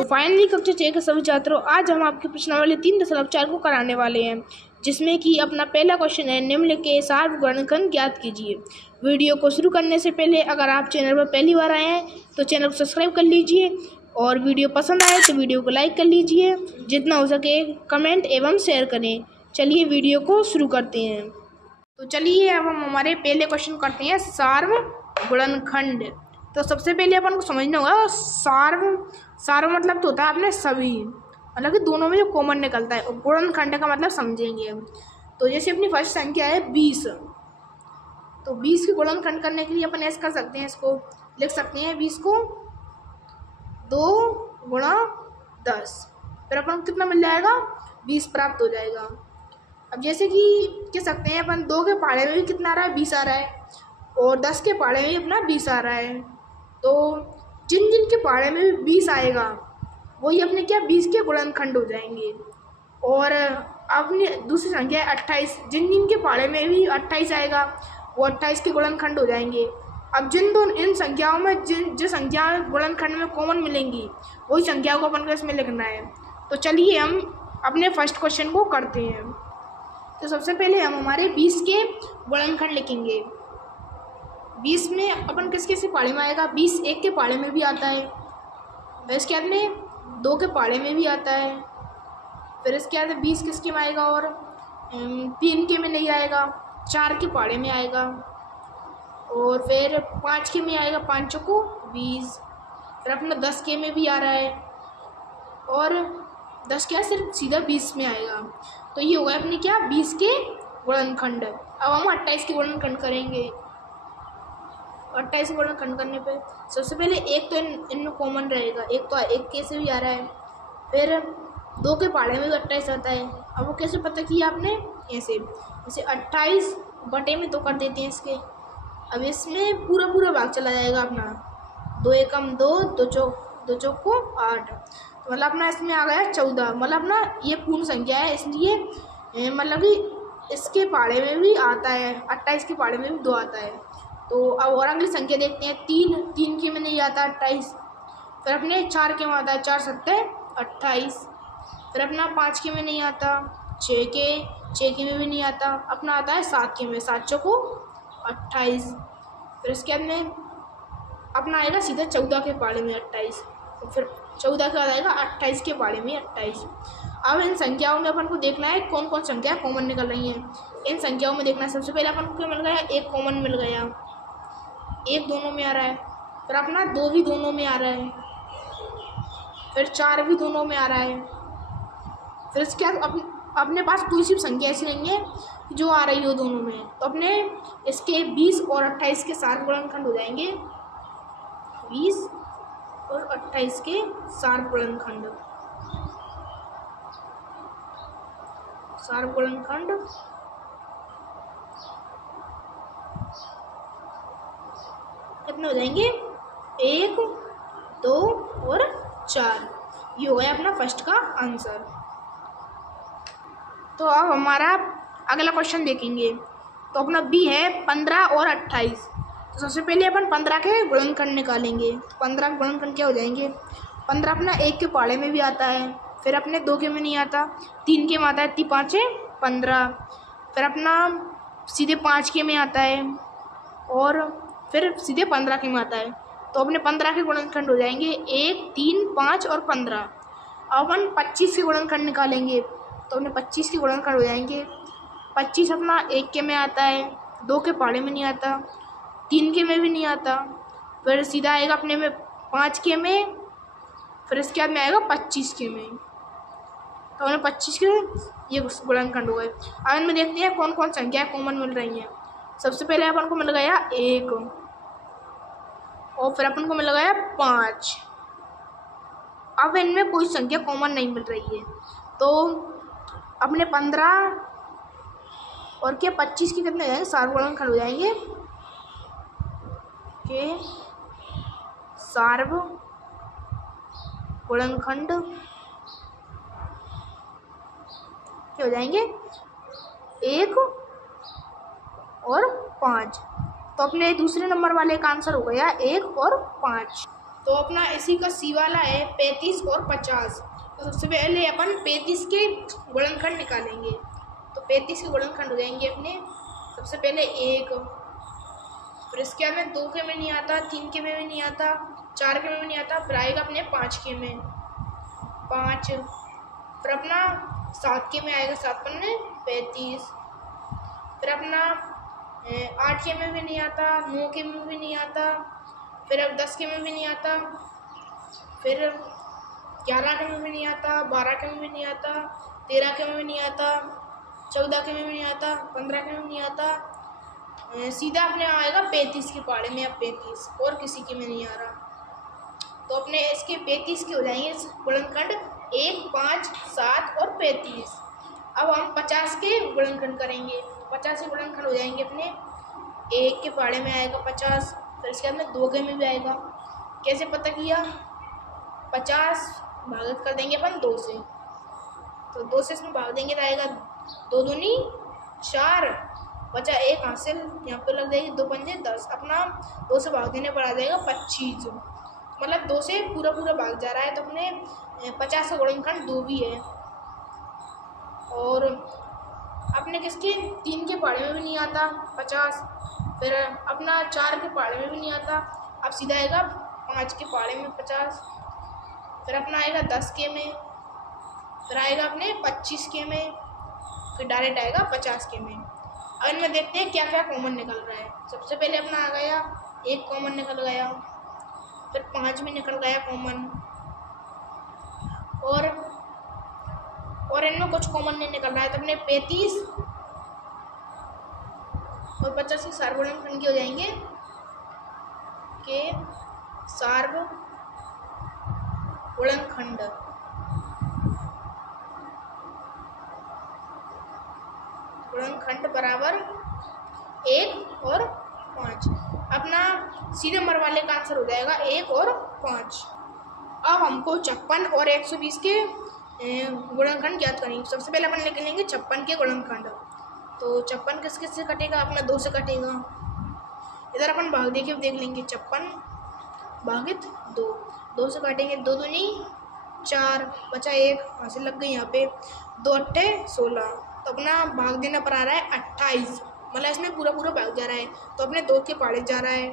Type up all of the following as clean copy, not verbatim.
तो फाइनली कक्षा 6 के सभी छात्रों, आज हम आपकी प्रश्नावली 3.4 को कराने वाले हैं, जिसमें कि अपना पहला क्वेश्चन है, निम्नलिखित के सार्वगुणनखंड ज्ञात कीजिए। वीडियो को शुरू करने से पहले अगर आप चैनल पर पहली बार आए हैं तो चैनल को सब्सक्राइब कर लीजिए और वीडियो पसंद आए तो वीडियो को लाइक कर लीजिए, जितना हो सके कमेंट एवं शेयर करें। चलिए वीडियो को शुरू करते हैं। तो चलिए अब हम हमारे पहले क्वेश्चन करते हैं, सार्वगुणनखंड। तो सबसे पहले अपन को समझना होगा सार्व मतलब तो होता है अपने सभी, मतलब कि दोनों में जो कॉमन निकलता है। गुणनखंड का मतलब समझेंगे हम। तो जैसे अपनी फर्स्ट संख्या है 20, तो 20 की गुणनखंड करने के लिए अपन ऐसे कर सकते हैं, इसको लिख सकते हैं 20 को 2 गुणा 10, फिर अपन को कितना मिल जाएगा, 20 प्राप्त हो जाएगा। अब जैसे कि कह सकते हैं अपन 2 के पहाड़े में भी कितना आ रहा है, 20 आ रहा है, और 10 के पहाड़े में भी अपना 20 आ रहा है। तो जिन जिन के पहाड़े में भी 20 आएगा वही अपने क्या 20 के गुणनखंड हो जाएंगे। और अपनी दूसरी संख्या है 28, जिन जिन के पहाड़े में भी 28 आएगा वो 28 के गुणनखंड हो जाएंगे। अब इन संख्याओं में जो संख्या गुणनखंड में कॉमन मिलेंगी वही संख्या को अपन को इसमें लिखना है। तो चलिए हम अपने फर्स्ट क्वेश्चन को करते हैं। तो सबसे पहले हम हमारे 20 के गुणनखंड लिखेंगे। 20 में अपन किस किस के पहाड़े में आएगा, 20 1 के पहाड़े में भी आता है, फिर इसके बाद में 2 के पहाड़े में भी आता है, फिर इसके बाद 20 किसके में आएगा, और 3 के में नहीं आएगा, 4 के पहाड़े में आएगा, और फिर 5 के में आएगा, 5 को 20, फिर अपना 10 के में भी आ रहा है, और 10 क्या सिर्फ सीधा 20 में आएगा। तो ये होगा अपने क्या 20 के गुणनखंड। अब हम 28 के गुणनखंड करेंगे। 28 के गुणनखंड करने पे सबसे पहले एक तो इनमें कॉमन रहेगा, एक तो 1 के से भी आ रहा है, फिर 2 के पहाड़े में भी 28 आता है। अब वो कैसे पता किया आपने, ऐसे जैसे 28 बटे में 2 कर देते हैं इसके। अब इसमें पूरा भाग चला जाएगा अपना, 2 एकम 2, 2 चौक को 8, तो मतलब अपना इसमें आ गया 14। मतलब अपना ये पूर्ण संख्या है, इसलिए मतलब कि इसके पहाड़े में भी आता है, 28 के पहाड़े में भी 2 आता है। तो अब और अगली संख्या देखते हैं, 3 के में नहीं आता 28, फिर अपने 4 के में आता है, 4 7 28, फिर अपना 5 के में नहीं आता, 6 के में भी नहीं आता, अपना आता है 7 के में, 7 चौको 28, फिर इसके बाद में अपना आएगा सीधा 14 के पहाड़े में 28, फिर 14 के बाद आएगा 28 के पहाड़े में 28। अब इन संख्याओं में अपन को देखना है कौन कौन संख्या कॉमन निकल रही हैं। इन संख्याओं में देखना है, सबसे पहले अपन को क्या मिल गया, 1 कॉमन मिल गया, 1 दोनों में आ रहा है, फिर अपना 2 भी दोनों में आ रहा है, फिर 4 भी दोनों में आ रहा है, फिर इसके बाद अपने पास कोई सी संख्या ऐसी नहीं है जो आ रही हो दोनों में। तो अपने इसके 20 और 28 के सार्वगुणनखंड हो जाएंगे, 20 और 28 के सार्वगुणनखंड कितने हो जाएंगे, 1 2 और 4। ये हो गया अपना फर्स्ट का आंसर। तो अब हमारा अगला क्वेश्चन देखेंगे। तो अपना बी है 15 और 28। तो सबसे पहले अपन 15 के गुणनखंड निकालेंगे। तो 15 के गुणनखंड क्या हो जाएंगे, 15 अपना 1 के पहाड़े में भी आता है, फिर अपने 2 के में नहीं आता, 3 के में आता है, 3 5 15, फिर अपना सीधे 5 के में आता है, और फिर सीधे 15 के में आता है। तो अपने 15 के गुणनखंड हो जाएंगे 1 3 5 और 15। अब अपन 25 के गुणनखंड निकालेंगे। तो अपने 25 के गुणनखंड हो जाएंगे, 25 अपना 1 के में आता है, 2 के पहाड़े में नहीं आता, 3 के में भी नहीं आता, फिर सीधा आएगा अपने में 5 के में, फिर इसके बाद में आएगा 25 के में। तो अपने 25 के ये गुणनखंड हो गए। अब इनमें देखते हैं कौन कौन संख्या कॉमन मिल रही हैं। सबसे पहले अपन को मिल गया 1, और फिर अपन को मिल गया 5। अब इनमें कोई संख्या कॉमन नहीं मिल रही है, तो अपने 15 और क्या 25 के कितने हो जाएंगे, सार्वगुणनखंड हो जाएंगे के सार्वगुणनखंड क्या हो जाएंगे, 1 और 5। तो अपने दूसरे नंबर वाले का आंसर हो गया 1 और 5। तो तो अपना इसी का सी वाला है 35 और 50। तो सबसे पहले अपन 35 के गुणनखंड निकालेंगे। तो 35 के गुणनखंड हो जाएंगे अपने सबसे पहले 1, फिर इसके बाद में 2 के में नहीं आता, 3 के में भी नहीं आता, 4 के में भी नहीं आता, फिर आएगा अपने 5 के में 5, फिर अपना 7 के में आएगा 7 पन्ने 35, फिर अपना 8 के में भी नहीं आता, 9 के में भी नहीं आता, फिर अब 10 के में भी नहीं आता, फिर 11 के में भी नहीं आता, 12 के में भी नहीं आता, 13 के में भी नहीं आता, 14 के में भी नहीं आता, 15 के में भी नहीं आता, सीधा अपने आएगा 35 के पाड़े में। अब 35 और किसी के में नहीं आ रहा। तो अपने इसके 35 के हो जाएंगे गुणनखंड 1, 5, 7 और 35। अब हम 50 के गुणनखंड करेंगे। 50 के गुणनखंड हो जाएंगे अपने 1 के पाड़े में आएगा 50, फिर इसके बाद में 2 के में भी आएगा। कैसे पता किया? 50 भागत कर देंगे अपन 2 से, तो 2 से इसमें भाग देंगे तो आएगा 2 दूनी 4, बचा 1 हासिल, यहाँ पे लग जाएगी 2 पंजे 10। अपना 2 से भाग देने पर आ जाएगा 25, मतलब 2 से पूरा भाग जा रहा है। तो अपने 50 का गुणनखंड 2 भी है। और अपने किसके 3 के पाड़े में भी नहीं आता 50, फिर अपना 4 के पाड़े में भी नहीं आता। अब सीधा आएगा 5 के पाड़े में 50, फिर अपना आएगा 10 के में, फिर आएगा अपने 25 के में, फिर डायरेक्ट आएगा 50 के में। अब इनमें देखते हैं क्या क्या कॉमन निकल रहा है। सबसे पहले अपना आ गया 1 कॉमन निकल गया, फिर 5 भी निकल गया कॉमन, और इनमें कुछ कॉमन नहीं निकल रहा है। तो अपने 35 और 50 के सार्व गुणनखंड हो जाएंगे के सार्व गुणनखंड बराबर 1 और 5। अपना सीधे नंबर वाले का आंसर हो जाएगा 1 और 5। अब हमको 56 और 120 के गुणनखंड ज्ञात करेंगे। सबसे पहले अपन लिख लेंगे 56 के गुणनखंड। तो 56 किस किस से कटेगा? अपना 2 से कटेगा। इधर अपन भाग देके देख लेंगे 56 भागित 2, 2 से काटेंगे 2 दूनी 4, बचा 1 हासिल लग गई यहाँ पे, 2 अट्ठे 16। तो अपना भाग देना पर आ रहा है 28, मतलब इसमें पूरा भाग जा रहा है। तो अपने 2 के पाड़े जा रहा है,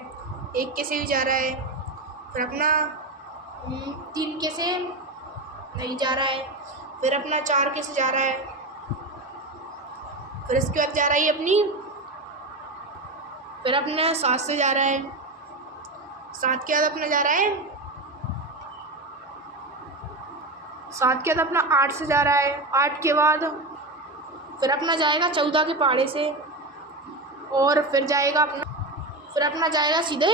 1 के से भी जा रहा है, फिर अपना 3 के से नहीं जा रहा है, फिर अपना 4 के से जा रहा है, फिर इसके बाद जा रही है अपनी, फिर अपना 7 से जा रहा है, 7 के बाद अपना जा रहा है, 7 के बाद अपना 8 से जा रहा है, 8 के बाद फिर अपना जाएगा 14 के पाड़े से, और फिर अपना जाएगा सीधे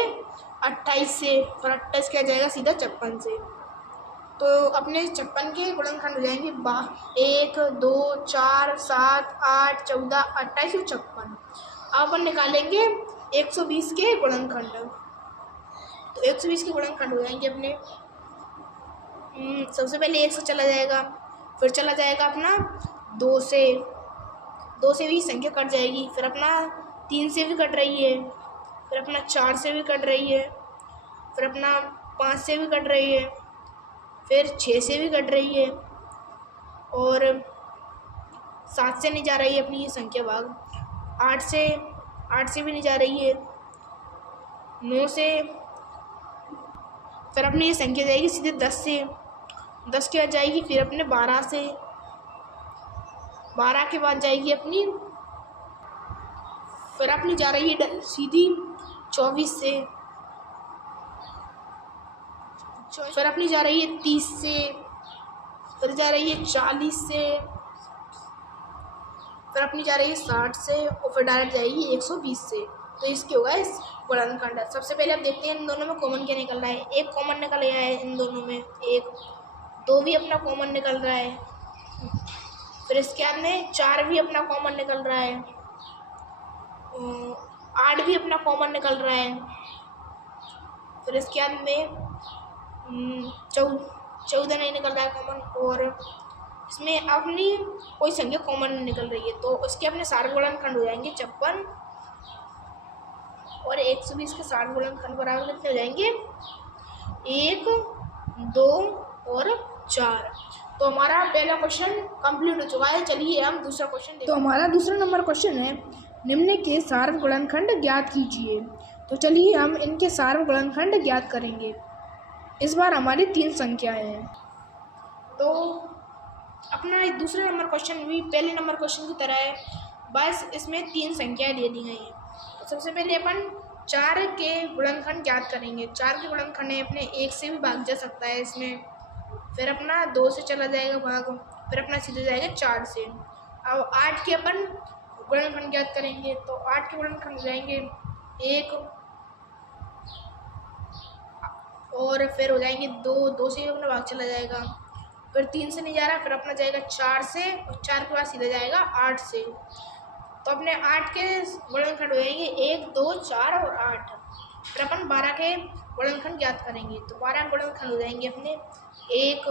28 से, और 28 के जाएगा सीधा 56 से। तो अपने 56 के गुणनखंड हो जाएंगे 1, 2, 4, 7, 8, 14, 28 और 56। अब अपन निकालेंगे 120 के गुणनखंड। तो 120 के गुणनखंड हो जाएंगे अपने सबसे पहले 1 से चला जाएगा, फिर चला जाएगा अपना 2 से भी संख्या कट जाएगी, फिर अपना 3 से भी कट रही है, फिर अपना 4 से भी कट रही है, फिर अपना 5 से भी कट रही है, फिर 6 से भी कट रही है, और 7 से नहीं जा रही है अपनी ये संख्या भाग, 8 से भी नहीं जा रही है, 9 से, फिर अपनी ये संख्या जाएगी सीधे 10 से, 10 के बाद जाएगी फिर अपने 12 से, 12 के बाद जाएगी अपनी, फिर अपनी जा रही है सीधी 24 से, फिर अपनी जा रही है 30 से, फिर जा रही है 40 से, फिर अपनी जा रही है 60 से, और फिर डायरेक्ट जाएगी 120 से। तो इसके होगा इस गुणनखंड। सबसे पहले अब देखते हैं इन दोनों में कॉमन क्या निकल रहा है। 1 कॉमन निकल आया है इन दोनों में, 1, 2 भी अपना कॉमन निकल रहा है, फिर इसके बाद में 4 भी अपना कॉमन निकल रहा है, 8 भी अपना कॉमन निकल रहा है, फिर इसके बाद में 14 नहीं निकल रहा है कॉमन, और इसमें अपनी कोई संख्या कॉमन नहीं निकल रही है। तो उसके अपने सारे गुणनखंड हो जाएंगे 56 और 120 के सारे गुणनखंड बराबर कितने हो जाएंगे 1, 2 और 4। तो हमारा पहला क्वेश्चन कंप्लीट हो चुका है। चलिए हम दूसरा क्वेश्चन देखते हैं। तो हमारा दूसरा नंबर क्वेश्चन है, निम्न के सार्व गुणनखंड ज्ञात कीजिए। तो चलिए हम इनके सार्व गुणनखंड ज्ञात करेंगे। इस बार हमारी 3 संख्याएं हैं। तो अपना दूसरा नंबर क्वेश्चन भी पहले नंबर क्वेश्चन की तरह है, बस इसमें 3 संख्याएं दे दी गई हैं। तो सबसे पहले अपन 4 के गुणनखंड ज्ञात करेंगे। 4 के गुणनखंड है अपने 1 से भी भाग जा सकता है इसमें, फिर अपना 2 से चला जाएगा भाग, फिर अपना सीधे जाएगा 4 से। अब 8 के अपन गुणनखंड ज्ञात करेंगे। तो 8 के गुणनखंड हो जाएंगे 1 और फिर हो जाएंगे 2, 2 से अपना भाग चला जाएगा, फिर 3 से नहीं जा रहा, फिर अपना जाएगा 4 से, और 4 के बाद सीधा जाएगा 8 से। तो अपने 8 के गुणनखंड हो जाएंगे 1, 2, 4 और 8। फिर अपन 12 के गुणनखंड ज्ञात करेंगे। तो 12 गुणनखंड हो जाएंगे अपने 1,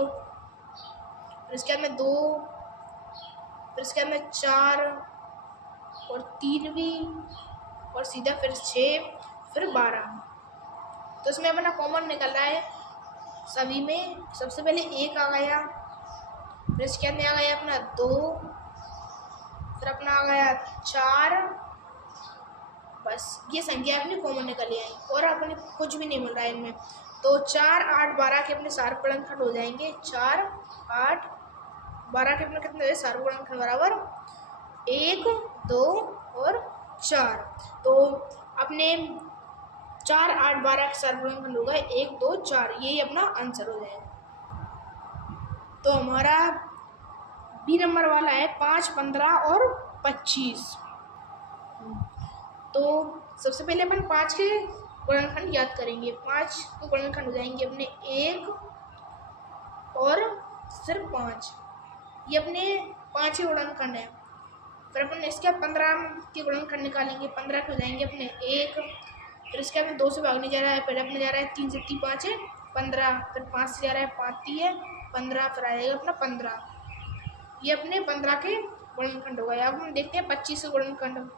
फिर इसके बाद में 2, फिर इसके बाद में 4 और 3 भी, और सीधा फिर 6, फिर 12। तो इसमें अपना कॉमन निकल रहा है सभी में। सबसे पहले 1 आ गया, फिर इसके बाद में आ गया अपना 2, फिर अपना आ गया 4। बस ये संख्या अपनी कॉमन निकल आई, और अपने कुछ भी नहीं मिल रहा है इनमें। तो 4, 8, 12 के अपने सार्व गुणनखंड हो जाएंगे 4, 8, 12 के अपने कितने हुए सार्व गुणनखंड बराबर 1, 2 और 4। तो अपने 4, 8, 12 के सार्व गुणनखंड होगा 1, 2, 4। यही अपना आंसर हो जाएगा। तो हमारा बी नंबर वाला है 5, 15 और 25। तो सबसे पहले अपन 5 के गुणनखंड याद करेंगे। 5 के गुणनखंड हो जाएंगे अपने 1 और सिर्फ 5। ये अपने 5 के गुणनखंड है। फिर अपन इसके 15 के गुणनखंड निकालेंगे। 15 के हो जाएंगे अपने 1, फिर इसके अपने 2 से भागने जा रहा है, फिर अपने जा रहा है 3 से 3 5 है 15, फिर 5 से जा रहा है 5 3 है 15, फिर आएगा अपना 15। ये अपने 15 के गुणनखंड हो गए। अब हम देखते हैं 25 के गुणनखंड।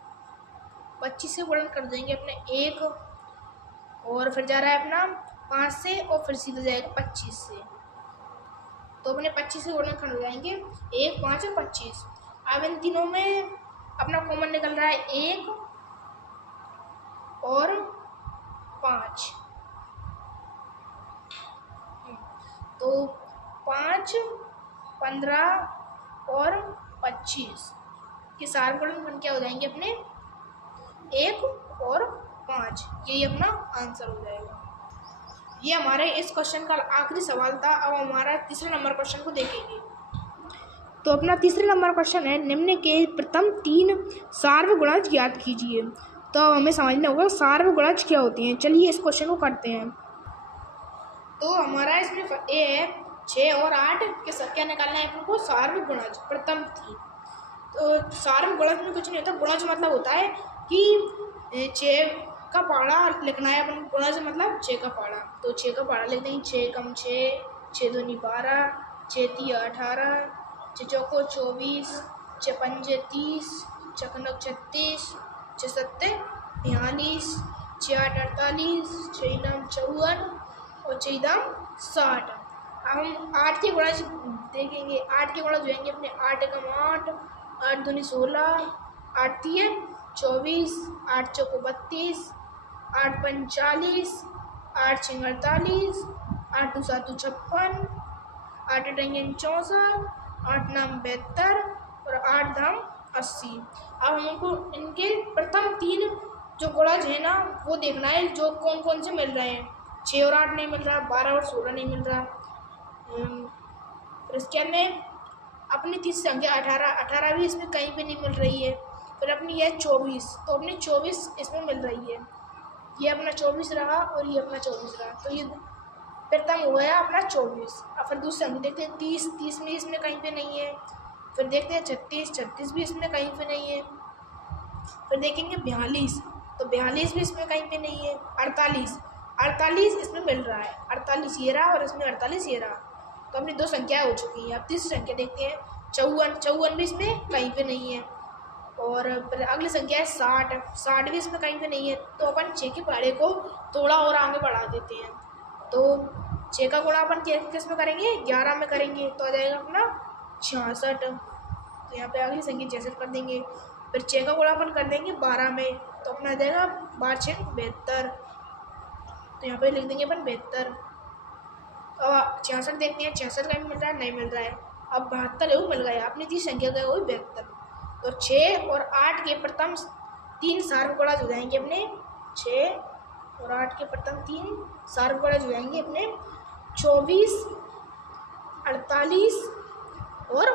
25 से गुणन कर देंगे अपने 1, और फिर जा रहा है अपना 5 से, और फिर सीधा जाएगा 25 से। तो अपने 25 से गुणनखंड हो जाएंगे 1, 5 और 25। अब इन तीनों में अपना कॉमन निकल रहा है 1 और 5। तो 5, 15 और 25 के सारे गुणनखंड क्या हो जाएंगे अपने 1 और 5। यही अपना आंसर हो जाएगा। ये हमारे इस क्वेश्चन का आखिरी सवाल था। अब हमारा तीसरे नंबर क्वेश्चन को देखेंगे। तो अपना तीसरे नंबर क्वेश्चन है, निम्न के प्रथम 3 सार्वगुणज ज्ञात कीजिए। तो हमें समझना होगा सार्वगुणज क्या होती हैं। चलिए इस क्वेश्चन को करते हैं। तो हमारा इसमें ए है 6 और 8 के संख्या निकालना है हमको सार्वगुणज प्रथम 3। तो सार्वगुणज में कुछ नहीं होता। गुणज मतलब होता है कि 6 का पहाड़ा लिखना है अपन। गुणज मतलब 6 का पहाड़ा। तो 6 का पहाड़ा लिख देंगे 6 कम 6, 6 दूनी 12, 6 3 18, 6 चौको 24, 6 पंजे 30, 6 नौ 36, 6 सत्ते 42, 6 8 48, 6 9 54 और 6 दाम 60। अब हम 8 के गुणज देखेंगे। 8 के गुणज होंगे अपने 8 एकम 8, 8 दूनी 16, 8 3 24, 8 चौको 32, 8 पंच 40, 8 6 48, 8 7 56, 8 8 64, 8 9 72 और 8 धाम 80। अब हमको इनके प्रथम 3 जो गुणज है ना वो देखना है, जो कौन कौन से मिल रहे हैं। 6 और 8 नहीं मिल रहा, 12 और 16 नहीं मिल रहा। फिर इसके में अपनी तीसरी संख्या 18 भी इसमें कहीं पे नहीं मिल रही है। फिर अपनी यह 24, तो अपनी 24 इसमें मिल रही है। ये अपना 24 रहा और ये अपना 24 रहा। तो ये प्रथम हो गया अपना 24। अब फिर दूसरी संख्या देखते हैं 30 में इसमें कहीं पे नहीं है। फिर देखते हैं 36 भी इसमें कहीं पे नहीं है। फिर देखेंगे 42, तो 42 भी इसमें कहीं पे नहीं है। 48 इसमें मिल रहा है। 48 ये रहा और इसमें 48 ये रहा। तो अपनी 2 संख्याएं हो चुकी हैं। अब तीसरी संख्या देखते हैं 54 भी इसमें कहीं पे नहीं है। और फिर अगली संख्या है 60 भी इसमें कहीं पे नहीं है। तो अपन 6 के पहाड़े को थोड़ा और आगे बढ़ा देते हैं। तो 6 का गुणा अपन किस में करेंगे, 11 में करेंगे, तो आ जाएगा अपना 66। तो यहाँ पे अगली संख्या 66 कर देंगे। फिर 6 का गुणा अपन कर देंगे 12 में, तो अपना आ जाएगा 12 6 72। तो यहाँ पे लिख देंगे अपन 72। अब 66 देखते हैं, 66 का भी मिल रहा है, नहीं मिल रहा है। अब 72 वो मिल गया, अपनी तीस संख्या का वो 72। तो 6 और 8 के प्रथम 3 सार्वगुणज हो जाएंगे अपने, 6 और 8 के प्रथम 3 सार्वगुणज हो जाएंगे अपने 24 48 और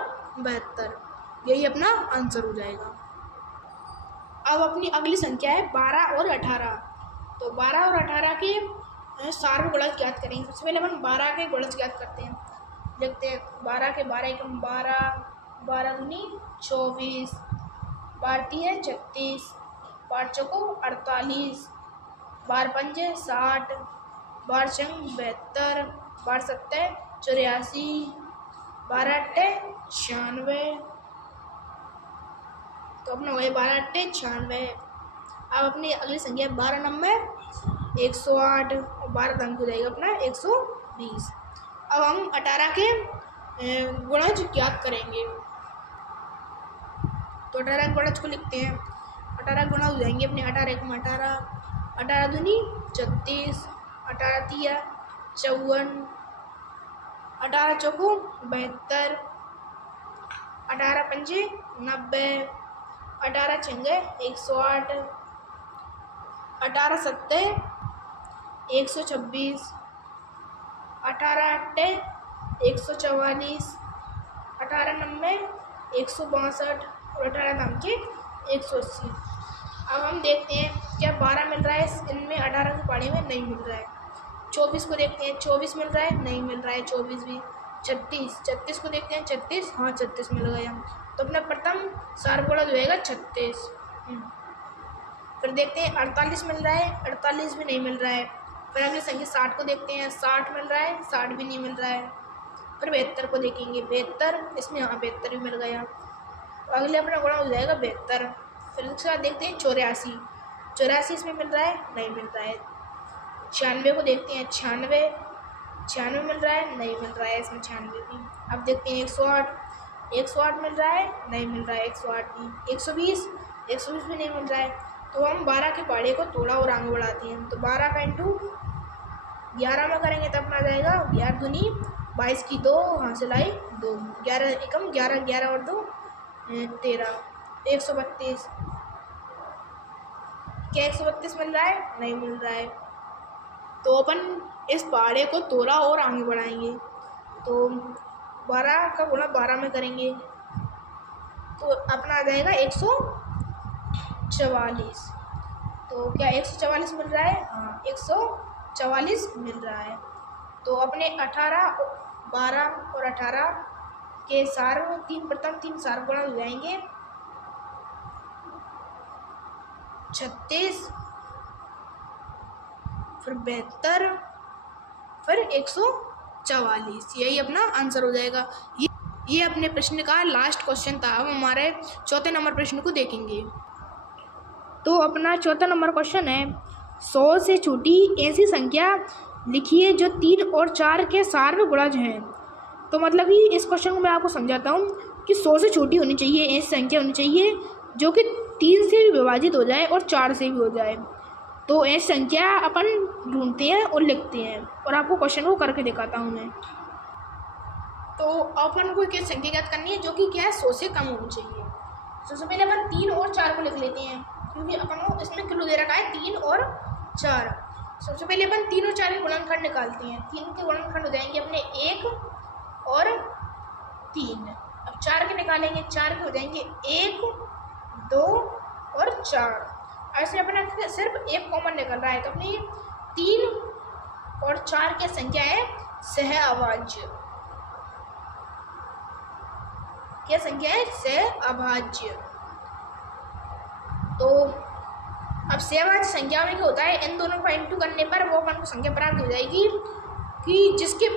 72। यही अपना आंसर हो जाएगा। अब अपनी अगली संख्या है 12 और 18। तो 12 और 18 के सार्वगुणज ज्ञात करेंगे। सबसे पहले अपन 12 के गुणज ज्ञात करते हैं। देखते हैं 12 के 12 एकम 12, 12 दूनी 24, 12 तीय 36, 12 चौको 48, 12 पंजे 60, 12 छंग 72, 12 सत्ते 84, 12 अट्ठे 96। तो अपना वही 12 अट्ठे 96। अब अपनी अगली संख्या 12 नंबर 108 और 12 अंक हो जाएगा अपना 120। अब हम 18 के गुणज ज्ञात करेंगे। तो 18 के गुणज को लिखते हैं। 18 गुणा हो जाएंगे अपने 18 एकम 18, 18 दूनी 36, 18 तिया 54, 18 चौको 72, 18 पंजे 90, 18 छंगे 108, 18 सत्ते 126, 18 अट्ठे 144, 18 नब्बे 162 और 18 दाम के 180। अब हम देखते हैं क्या 12 मिल रहा है इनमें, 18 के पाड़े में नहीं मिल रहा है। 24 को देखते हैं, 24 मिल रहा है, नहीं मिल रहा है 24 भी। 36 को देखते हैं, 36 हाँ 36 मिल गया। तो अपना प्रथम सार्वगुणज हो जाएगा 36। फिर देखते हैं 48 मिल रहा है, 48 भी नहीं मिल रहा है। फिर अगली संख्या 60 को देखते हैं, 60 मिल रहा है, 60 भी नहीं मिल रहा है। फिर 72 को देखेंगे, 72 इसमें हाँ 72 भी मिल गया। तो अगले अपना गुणा हो जाएगा 72। फिर उसके बाद देखते हैं 84, 84 इसमें मिल रहा है, नहीं मिल रहा है। 96 को देखते हैं, 96, 96 मिल रहा है, नहीं मिल रहा है इसमें 96 भी। अब देखते हैं 108, 108 मिल रहा है, नहीं मिल रहा है 108 भी। 120, 120 भी नहीं मिल रहा है। तो हम 12 के पाड़े को थोड़ा और आगे बढ़ाते हैं। तो 12 का इंटू 11 में करेंगे तब अपना जाएगा 11 दूनी 22 की 2 वहाँ से लाई 2, 11 एकम 11, 11 और 2 13, 132। क्या 132 मिल रहा है, नहीं मिल रहा है। तो अपन इस पाड़े को थोड़ा और आगे बढ़ाएंगे। तो 12 का गुणा 12 में करेंगे तो अपना आ जाएगा 144। तो क्या 144 मिल रहा है, हाँ 144 मिल रहा है। तो अपने 18, 12 और 18 के प्रथम 3 सार्वगुणज हो जाएंगे 36, फिर 72, फिर 144। यही अपना आंसर हो जाएगा। ये अपने प्रश्न का लास्ट क्वेश्चन था। अब हमारे चौथे नंबर प्रश्न को देखेंगे। तो अपना चौथा नंबर क्वेश्चन है 100 से छोटी ऐसी संख्या लिखिए जो 3 और 4 के सार्वगुणज हैं। तो मतलब कि इस क्वेश्चन को मैं आपको समझाता हूँ कि 100 से छोटी होनी चाहिए, ऐसी संख्या होनी चाहिए जो कि 3 से भी विभाजित हो जाए और 4 से भी हो जाए। तो ऐसी संख्या अपन ढूंढते हैं और लिखते हैं और आपको क्वेश्चन को करके दिखाता हूँ मैं। तो अपन को क्या संख्या ज्ञात करनी है जो कि क्या है 100 से कम होनी चाहिए। सबसे पहले अपन 3 और 4 को लिख लेते हैं क्योंकि अपन को इसमें किलो दे रखा है 3 और 4। सबसे पहले अपन 3 और 4 के गुणनखंड निकालते हैं। 3 के गुणनखंड हो जाएंगे अपने 1 और 3। अब 4 के निकालेंगे, 4 के हो जाएंगे 1, 2 और 4। ऐसे अपना सिर्फ एक कॉमन निकल रहा है। तो अपनी 3 और 4 की संख्या है सहअभाज्य। क्या संख्या है सहअभाज्य। तो अब सहअभाज्य संख्या में क्या होता है, इन दोनों का इंटू करने पर वो अपन को संख्या प्राप्त हो जाएगी कि जिसके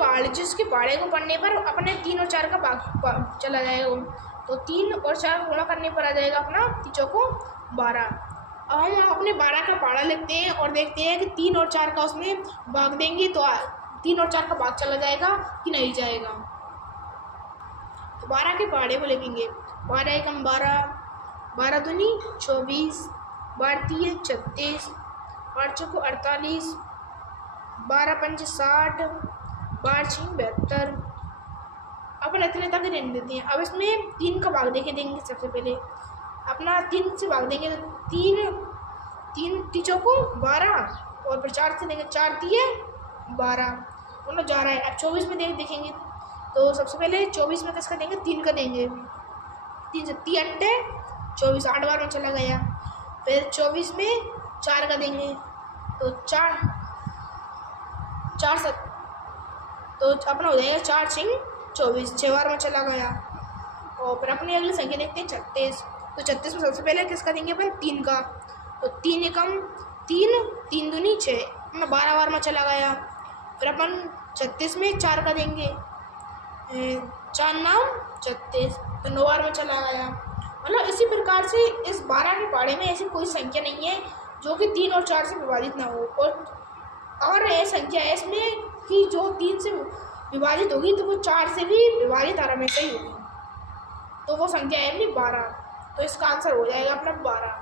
पाड़े को पढ़ने पर अपने 3 और 4 का भाग चला जाएगा। तो 3 और 4 गुणा करने पर आ जाएगा अपना 3 को 12। अब हम अपने 12 का पाड़ा लिखते हैं और देखते हैं कि 3 और 4 का उसमें भाग देंगे तो 3 और 4 का भाग चला जाएगा कि नहीं जाएगा। तो 12 के पहाड़े को लिखेंगे। 12 एकम 12, 12 दूनी 24, 12 तिये 36, 12 चौको 48, 12 पंच 60, 12 छीं 72। अपन इतने तक रहने देते हैं। अब इसमें 3 का भाग देके देंगे। सबसे पहले अपना 3 से भाग देंगे तो 3 तीचों को 12 और फिर 4 से देंगे, 4 तिये 12, दोनों जा रहा है। अब 24 में देखेंगे तो सबसे पहले 24 में किसका देंगे, 3 का देंगे। 3 से 3 अंटे 24, 8 बार में चला गया। फिर 24 में 4 का देंगे तो 4 7, तो अपना हो जाएगा 4 छीं 24, 6 बार में चला गया। और फिर अपनी अगली संख्या देखते हैं 36। तो 36 में सबसे पहले किसका देंगे अपन, 3 का। तो 3 एकम 3, 3 दूनी 6, अपना 12 बार में चला गया। फिर अपन 36 में 4 का देंगे, 4 नाम 36, तो 9 बार में चला गया। मतलब इसी प्रकार से इस 12 के पहाड़े में ऐसी कोई संख्या नहीं है जो कि 3 और 4 से विभाजित ना हो। और ये संख्या है इसमें कि जो 3 से विभाजित होगी तो वो 4 से भी विभाजित हमेशा ही होगी। तो वो संख्या है अपनी 12। तो इसका आंसर हो जाएगा अपना 12।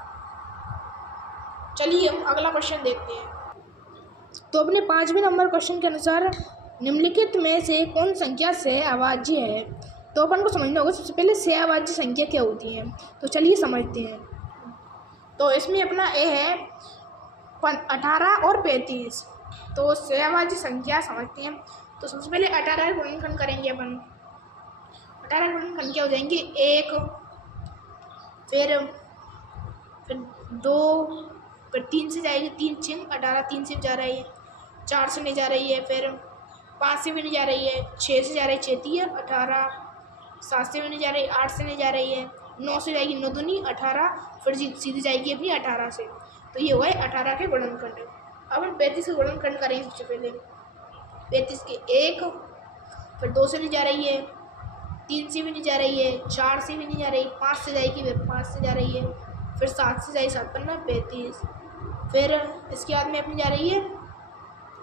चलिए हम अगला क्वेश्चन देखते हैं। तो अपने 5वें नंबर क्वेश्चन के अनुसार निम्नलिखित में से कौन संख्या सहअभाज्य है। तो अपन को समझना होगा सबसे पहले सहअभाज्य संख्या क्या होती है। तो चलिए समझते हैं। तो इसमें अपना ए है 18 और 35। तो सहअभाज्य संख्या समझते हैं। तो सबसे पहले 18 गुणनखंड करेंगे अपन। 18 गुणनखंड क्या हो जाएंगे, 1, फिर 2, फिर 3 से जाएगी, 3 छीं 18, 3 से जा रही है, 4 से नहीं जा रही है, फिर 5 से भी नहीं जा रही है, 6 से जा रही है, 6 तिये 18, 7 से भी नहीं जा रही, 8 से नहीं जा रही है, 9 से जाएगी, 9 दूनी 18, फिर सीधी जाएगी अपनी 18 से। तो ये हुआ है 18 के गुणनखंड। अब हम 35 के गुणनखंड करेंगे। सबसे पहले 35 के 1, फिर 2 से नहीं जा रही है, 3 से भी नहीं जा रही है, 4 से भी नहीं जा रही, 5 से जाएगी, फिर 5 से जा रही है, फिर 7 से जाएगी, 7 पन्ना 35, फिर इसके बाद में अपनी जा रही है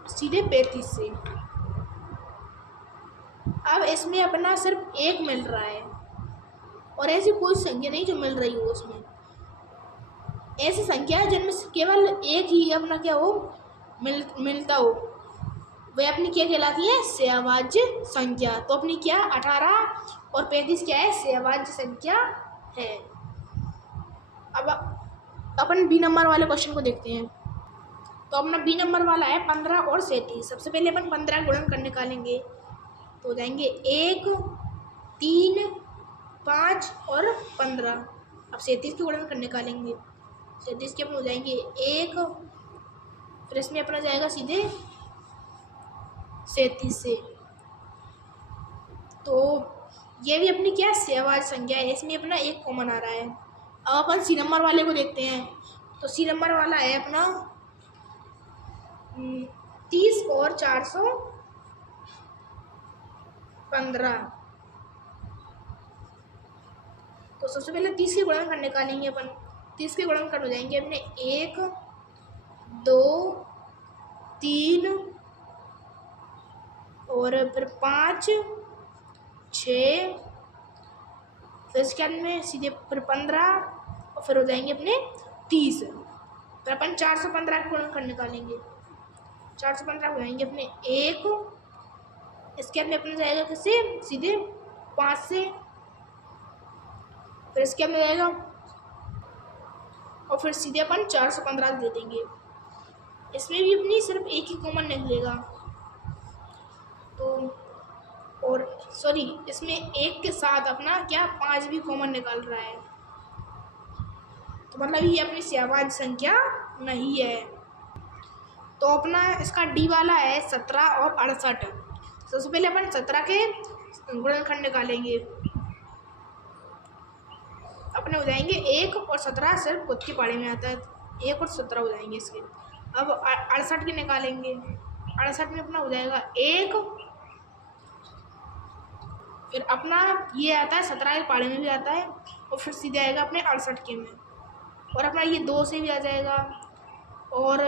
सीधे 35 से। अब इसमें अपना सिर्फ 1 मिल रहा है और ऐसी कोई संख्या नहीं जो मिल रही हो उसमें। ऐसी संख्या है जिनमें से केवल एक ही अपना क्या हो मिलता हो, वह अपनी क्या कहलाती है, सहअभाज्य संख्या। तो अपनी क्या 18 और 35 क्या है, सहअभाज्य संख्या है। अब अपन बी नंबर वाले क्वेश्चन को देखते हैं। तो अपना बी नंबर वाला है 15 और 37। सबसे पहले अपन 15 गुणनखंड निकालेंगे। तो हो जाएंगे 1, 3, 5 और 15। अब 37 के गुणनखंड निकालेंगे। 37 के अपन हो जाएंगे 1, फिर इसमें अपना जाएगा सीधे 37 से। तो ये भी अपनी क्या सहअभाज्य संख्या है, इसमें अपना 1 कॉमन आ रहा है। अब अपन सी नंबर वाले को देखते हैं। तो सी नंबर वाला है अपना 30 और 415। तो सबसे पहले 30 के गुणनखंड निकालेंगे अपन। 30 के गुणनखंड हो जाएंगे अपने 1, 2, 3 और फिर 5, 6, फिर इसके अंत में सीधे फिर 15 और फिर हो जाएंगे अपने 30। फिर अपन 415 के गुणनखंड निकालेंगे। 415 हो जाएंगे अपने 1, इसके अंत में अपना जाएगा किससे, सीधे 5 से, फिर इसके अंदर जाएगा और फिर सीधे अपन 415 दे देंगे। इसमें भी अपनी सिर्फ 1 ही कॉमन निकलेगा। तो और सॉरी, इसमें 1 के साथ अपना क्या 5 भी कॉमन निकाल रहा है। तो मतलब ये अपनी सहअभाज्य संख्या नहीं है। तो अपना इसका डी वाला है 17 और 68। सबसे पहले अपन 17 के गुणनखंड निकालेंगे। अपने हो जाएंगे 1 और 17 सिर्फ खुद के पाड़े में आता है, 1 और 17 हो जाएंगे इसके। अब 68 के निकालेंगे। 68 में अपना हो जाएगा 1, फिर अपना ये आता है 17 के पाड़े में भी आता है और फिर सीधे आएगा अपने 68 के में, और अपना ये 2 से भी आ जाएगा। और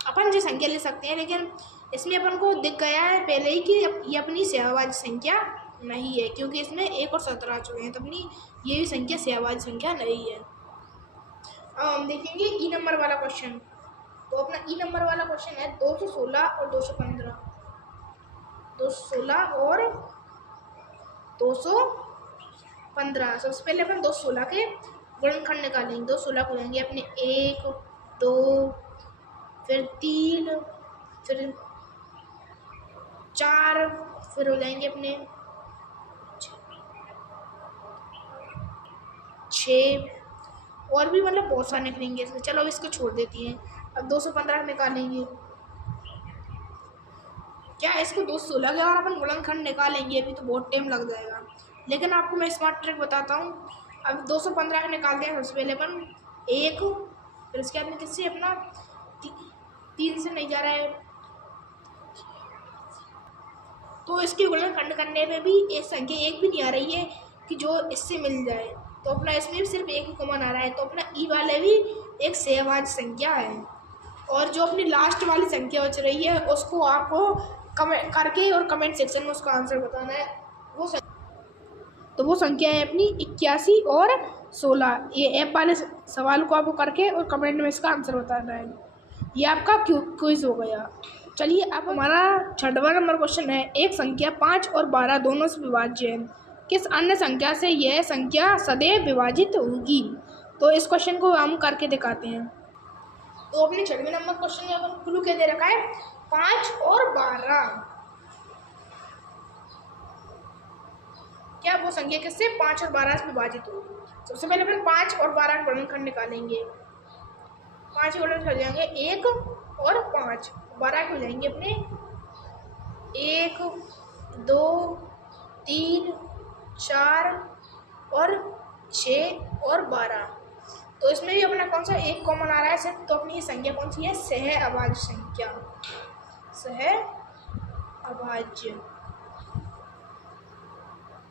अपन जो संख्या ले सकते हैं, लेकिन इसमें अपन को दिख गया है पहले ही कि ये अपनी सहभाज्य संख्या नहीं है, क्योंकि इसमें 1 और 17 आ चुके हैं, तो अपनी ये भी संख्या सहभाज्य संख्या नहीं है। अब हम देखेंगे ई नंबर वाला क्वेश्चन। तो अपना ई नंबर वाला क्वेश्चन है 216 और 215। 216 और 215। सबसे पहले अपन 216 के गुणनखंड निकालेंगे। 216 को लेंगे अपने 1, 2, फिर 3, फिर 4, फिर हो जाएंगे अपने 6, और भी मतलब बहुत सारे निकलेंगे इसमें। चलो अब इसको छोड़ देती हैं। अब 215 निकालेंगे। क्या इसको 216 के और अपन गुणनखंड निकालेंगे अभी तो बहुत टाइम लग जाएगा, लेकिन आपको मैं स्मार्ट ट्रिक बताता हूँ। अब 215 का निकालते हैं। सबसे पहले अपन 1, फिर उसके बाद में किससे अपना 3 से नहीं जा रहा है, तो इसके गुणनखंड करने में भी एक संख्या 1 भी नहीं आ रही है कि जो इससे मिल जाए, तो अपना इसमें भी सिर्फ 1 ही कॉमन आ रहा है, तो अपना ई वाले भी एक सहभाज्य संख्या है। और जो अपनी लास्ट वाली संख्या बच रही है उसको आपको कमेंट करके और कमेंट सेक्शन में उसका आंसर बताना है। वो संख्या है अपनी 81 और 16। ये ऐप वाले सवाल को आपको करके और कमेंट में इसका आंसर बताना है। ये आपका क्विज हो गया। चलिए अब हमारा 6वां नंबर क्वेश्चन है। एक संख्या 5 और 12 दोनों से विभाज्य है, किस अन्य संख्या से यह संख्या सदैव विभाजित होगी? तो इस क्वेश्चन को हम करके दिखाते हैं। तो अपने 6वें नंबर क्वेश्चन में अपन क्लू क्या दे रखा है? 5 और 12। क्या वो संख्या किससे 5 और 12 से विभाजित होगी? सबसे पहले अपन 5 और 12 का गुणनखंड निकालेंगे। 5 के गुणनखंड हो जाएंगे 1 और 5। 12 के हो जाएंगे अपने 1, 2, 3, 4 और 6 और 12। तो इसमें भी अपना कौन सा एक कॉमन आ रहा है सिर्फ, तो अपनी ये संख्या कौन सी है? सहअभाज्य संख्या। सहअभाज्य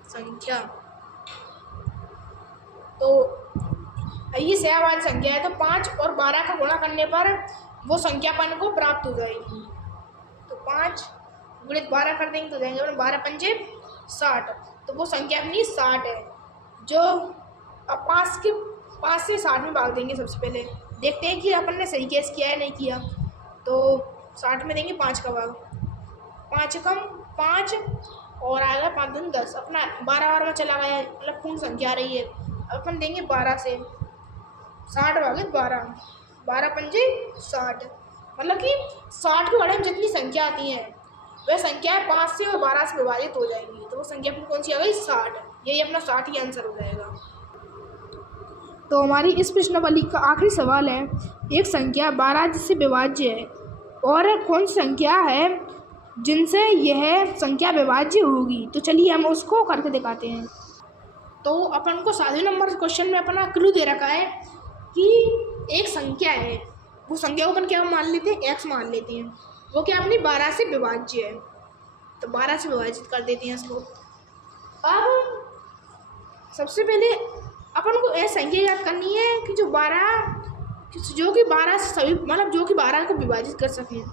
संख्या। तो ये सहअभाज्य संख्या है, तो 5 और 12 का गुणा करने पर वो संख्या अपन को प्राप्त हो जाएगी। तो 5 गुणित 12 कर देंगे तो जाएंगे 12 पंजे 60। तो वो संख्या अपनी 60 है। जो अब 5 से 60 में भाग देंगे। सबसे पहले देखते हैं कि अपन ने सही केस किया है नहीं किया। तो 60 में देंगे 5 का भाग, 5 कम 5 और आएगा 5 दूनी 10। अपना 12 में चला गया, मतलब पूर्ण संख्या आ रही है। अब अपन देंगे 12 से 60 भागित 12, 12 पंजे 60। मतलब कि 60 के बड़े में जितनी संख्या आती हैं वह संख्या 5 से और 12 से विभाजित हो जाएंगी। तो वो संख्या अपनी कौन सी आ गई? 60। यही अपना 60 ही आंसर हो जाएगा। तो हमारी इस प्रश्नावली का आखिरी सवाल है, एक संख्या 12 जिससे विभाज्य है और कौन सी संख्या है जिनसे यह संख्या विभाज्य होगी? तो चलिए हम उसको करके दिखाते हैं। तो अपन को 7वें नंबर क्वेश्चन में अपना क्लू दे रखा है कि एक संख्या है, वो संख्या को अपन क्या मान लेते हैं? x मान लेते हैं। वो क्या अपनी 12 से विभाज्य है, तो 12 से विभाजित कर देते हैं इसको। अब सबसे पहले अपन को यह संख्या याद करनी है कि जो कि 12 से सभी, मतलब जो कि 12 को विभाजित कर सकें।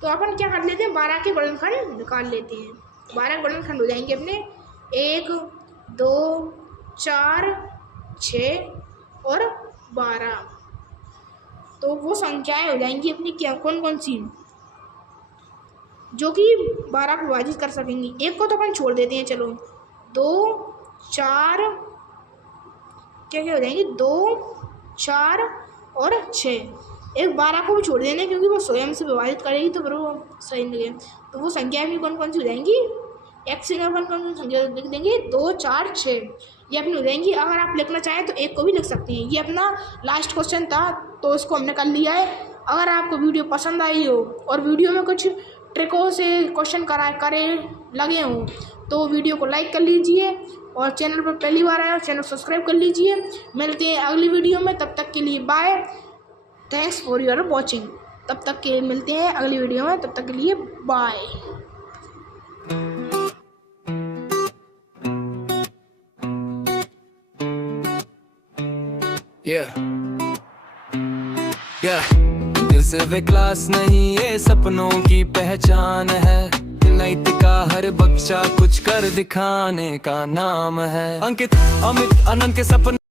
तो अपन क्या कर लेते हैं? 12 के गुणनखंड निकाल लेते हैं। 12 गुणनखंड हो जाएंगे अपने 1, 2, 4, 6 और 12। तो वो संख्याएं हो जाएंगी अपनी क्या, कौन कौन सी जो कि 12 को विभाजित कर सकेंगी। एक को तो अपन छोड़ देते हैं। चलो 2, 4 क्या हो जाएंगे? 2, 4 और 6। एक 12 को भी छोड़ देना क्योंकि वो स्वयं से विभाजित करेगी तो फिर वो सही नहीं है। तो वो संख्या भी कौन कौन सी हो जाएंगी? एक्स में अपन कौन कौन संख्या लिख देंगे? 2, 4, 6 ये अपनी हो जाएंगी। अगर आप लिखना चाहें तो एक को भी लिख सकते हैं। ये अपना लास्ट क्वेश्चन था तो इसको हमने कर लिया है। अगर आपको वीडियो पसंद आई हो और वीडियो में कुछ ट्रिकों से क्वेश्चन करे लगे हों तो वीडियो को लाइक कर लीजिए और चैनल पर पहली बार आए चैनल सब्सक्राइब कर लीजिए। मिलते हैं अगली वीडियो में, तब तक के लिए bye. Thanks for your watching. तब तक के मिलते हैं अगली वीडियो में, तब तक के लिए बाय। Yeah. Yeah. This सिर्फ क्लास नहीं ये सपनों की पहचान है, नैतिका हर बच्चा कुछ कर दिखाने का नाम है। अंकित, अमित, अनंत के सपने